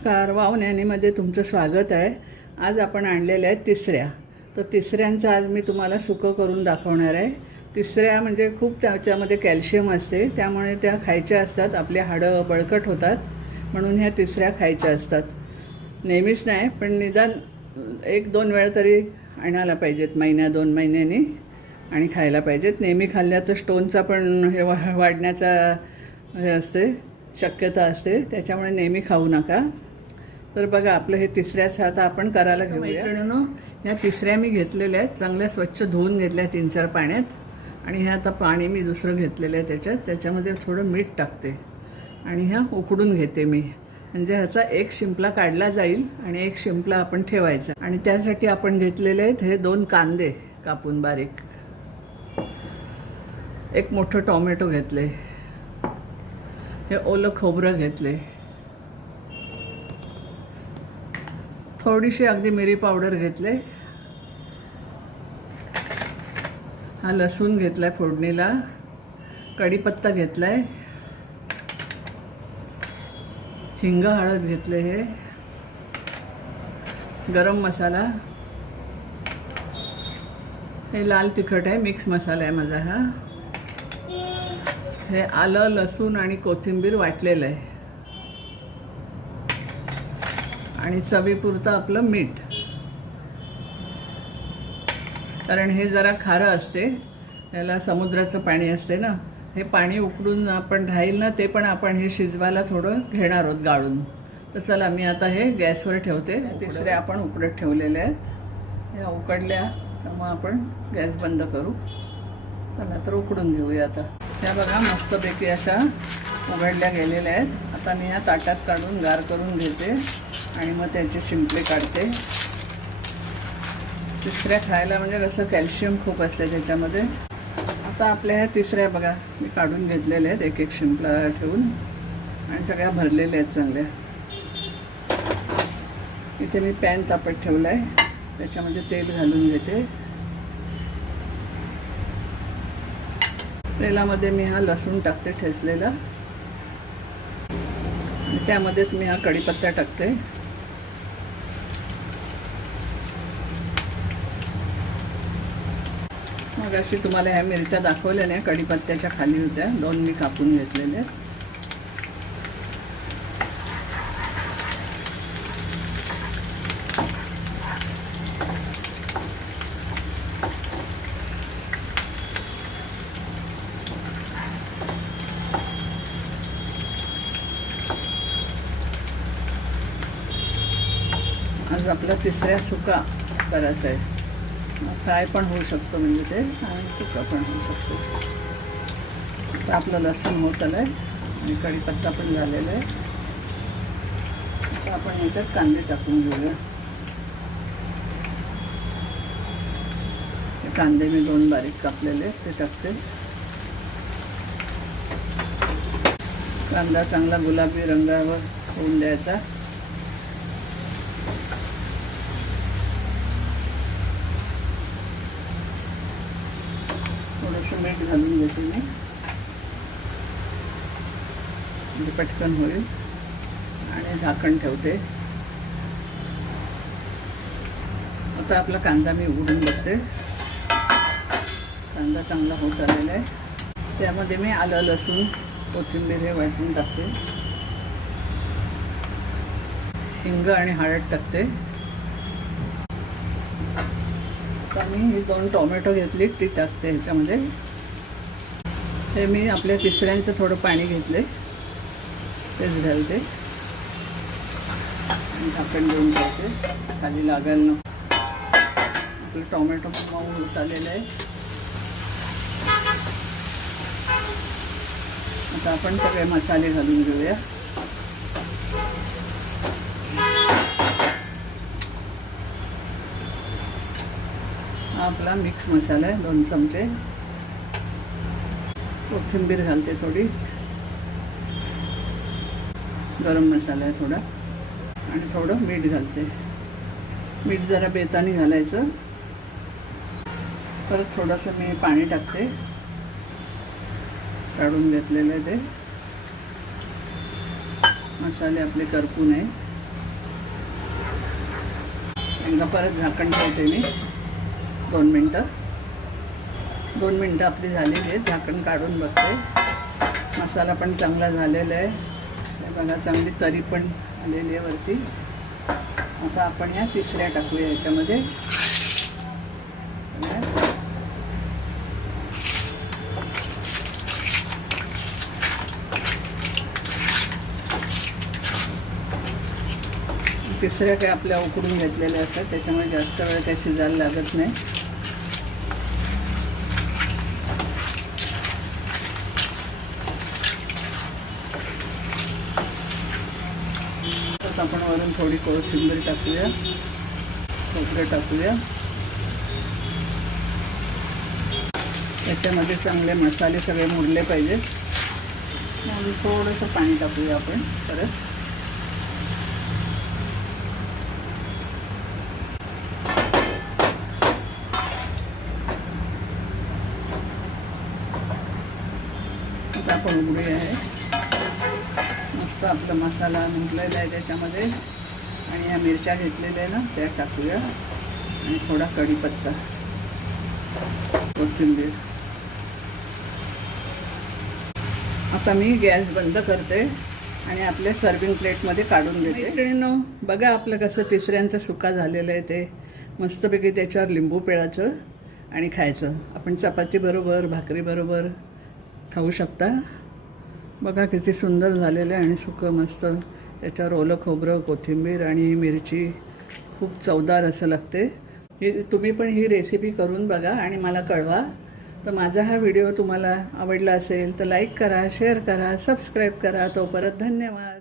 नमस्कार, वाव नॅनीमध्ये तुमचं स्वागत आहे. आज आपण आणलेल्या आहेत तिसऱ्या. तर तिसऱ्यांचं आज मी तुम्हाला सुकं करून दाखवणार आहे. तिसऱ्या म्हणजे खूप त्याच्यामध्ये कॅल्शियम असते, त्यामुळे त्या खायच्या असतात. आपले हाडं बळकट होतात, म्हणून ह्या तिसऱ्या खायच्या असतात. नेहमीच नाही, पण निदान 1-2 वेळा तरी आणायला पाहिजेत, महिन्या 2 महिन्यांनी, आणि खायला पाहिजेत. नेहमी खाल्ल्या तर स्टोनचा पण हे वाढण्याचा हे असते, शक्यता असते, त्याच्यामुळे नेहमी खाऊ नका. तर बघा, आपलं हे तिसऱ्याचं आता आपण करायला घेऊया. मैत्रिणींनो, ह्या तिसऱ्या मी घेतलेल्या आहेत, चांगल्या स्वच्छ धुवून घेतल्या 3-4 पाण्यात. आणि ह्या आता पाणी मी दुसरं घेतलेलं आहे, त्याच्यामध्ये थोडं मीठ टाकते आणि ह्या उकडून घेते मी, म्हणजे ह्याचा एक शिंपला काढला जाईल आणि एक शिंपला आपण ठेवायचा. आणि त्यासाठी आपण घेतलेले आहेत हे 2 कांदे कापून बारीक, एक मोठं टोमॅटो घेतले, हे ओलं खोबरं घेतले, थोडीशी अगदी मिरी पावडर घेतले, हा लसूण घेतलाय फोडणीला, कढीपत्ता घेतलाय, हिंग, हळद घेतले, हे गरम मसाला, हे लाल तिखट आहे, मिक्स मसाला आहे माझा हा, हे आलं, लसूण आणि कोथिंबीर वाटलेलं आहे, आणि चवीपुरतं आपलं मीठ, कारण हे जरा खारं असते, याला समुद्राचं पाणी असते ना, हे पाणी उकडून आपण राहील ना, ते पण आपण हे शिजवायला थोडं घेणार आहोत गाळून. तर चला, मी आता हे गॅसवर ठेवते. तिसऱ्या आपण उकडत ठेवलेल्या आहेत, या उकडल्या, मग आपण गॅस बंद करू. चला तर उकडून घेऊया. आता त्या बघा मस्तपैकी अशा उघडल्या गेलेल्या आहेत. आता मी ह्या ताटात काढून गार करून घेते आणि मग त्याचे शिंपले काढते. तिसऱ्या खायला म्हणजे कसं कॅल्शियम खूप असते त्याच्यामध्ये. आता आपल्या ह्या तिसऱ्या बघा मी काढून घेतलेल्या आहेत, एक शिंपला ठेवून, आणि सगळ्या भरलेल्या आहेत चांगल्या. इथे मी पॅन तापत ठेवला आहे, त्याच्यामध्ये तेल घालून घेते. तेलामध्ये मी हा लसूण टाकते ठेचलेला, आणि त्यामध्येच मी हा कढीपत्ता टाकते. मग अशी तुम्हाला ह्या मिरच्या दाखवल्या नाही, कढीपत्त्याच्या खाली होत्या, 2 मी कापून घेतलेल्या. आज आपला तिसऱ्या सुका करायचा आहे, फ्राय पण होऊ शकतो म्हणजे ते, आणि सुका पण होऊ शकतो. आता आपलं लसूण होत आलं आहे आणि कढीपत्ता पण झालेला आहे. आता आपण याच्यात कांदे टाकून घेऊया. हे कांदे मी 2 बारीक कापलेले ते टाकते. कांदा चांगला गुलाबी रंगावर होऊन द्यायचा. थोडंसं मीठ घालून घेते मी, म्हणजे पटकन होईल, आणि झाकण ठेवते. आता आपला कांदा मी उघडून बघते. कांदा चांगला होत आलेला आहे. त्यामध्ये मी आलं, लसूण, कोथिंबीर हे वाटून टाकते. हिंग आणि हळद टाकते. आता मी ही 2 टोमॅटो घेतली, ती टाकते ह्याच्यामध्ये. हे मी आपल्या तिसऱ्यांचं थोडं पाणी घेतले, तेच घालते, आणि झाकण देऊन ठेवते, खाली लागायला नको. आपलं टोमॅटो पण मऊ होत आलेलं आहे. आता आपण सगळे मसाले घालून घेऊया. हा आपला मिक्स मसाला आहे, 2 चमचे. कोथिंबीर घालते थोडी, गरम मसाला आहे थोडा, आणि थोडं मीठ घालते. मीठ जरा बेताने घालायचं. परत थोडंसं मी पाणी टाकते, काढून घेतलेलं आहे ते. मसाले आपले करपून आहे. एकदा परत झाकण ठेवते मी 2 मिनटं. 2 मिनटं आपली झालेली आहे. झाकण काढून बघते. मसाला पण चांगला झालेला आहे. हे बघा चांगली तरी पण आलेली आहे वरती. आता आपण या तिसऱ्या टाकूया याच्यामध्ये. तिसऱ्या काही आपल्या उकडून घेतलेल्या असतात त्याच्यामुळे जास्त वेळ काही शिजायला लागत नाही. तर आपण वरून थोडी कोथिंबीर टाकूया, खोबरं टाकूया. त्याच्यामध्ये चांगले मसाले सगळे मुरले पाहिजेत म्हणून थोडंसं पाणी टाकूया आपण परत. आता आपण उघडूया आहे. मस्त आपला मसाला मुरलेला आहे त्याच्यामध्ये. आणि ह्या मिरच्या घेतलेल्या आहे ना त्या टाकूया आणि थोडा कढीपत्ता, कोथिंबीर. आता मी गॅस बंद करते आणि आपल्या सर्विंग प्लेटमध्ये काढून देते. मैत्रिणींनो बघा आपलं कसं तिसऱ्यांचं सुका झालेलं आहे ते. मस्तपैकी त्याच्यावर लिंबू पिळायचं आणि खायचं. आपण चपातीबरोबर भाकरीबरोबर खाऊ शकता. बघा किती सुंदर झालेलं आहे आणि सुकं मस्त. त्याच्यावर ओलं खोबरं, कोथिंबीर आणि मिरची खूप चवदार असं लागते. तुम्ही पण ही रेसिपी करून बघा आणि मला कळवा. तर माझा हा व्हिडिओ तुम्हाला आवडला असेल तर लाईक करा, शेअर करा, सबस्क्राईब करा. तोपर्यंत धन्यवाद.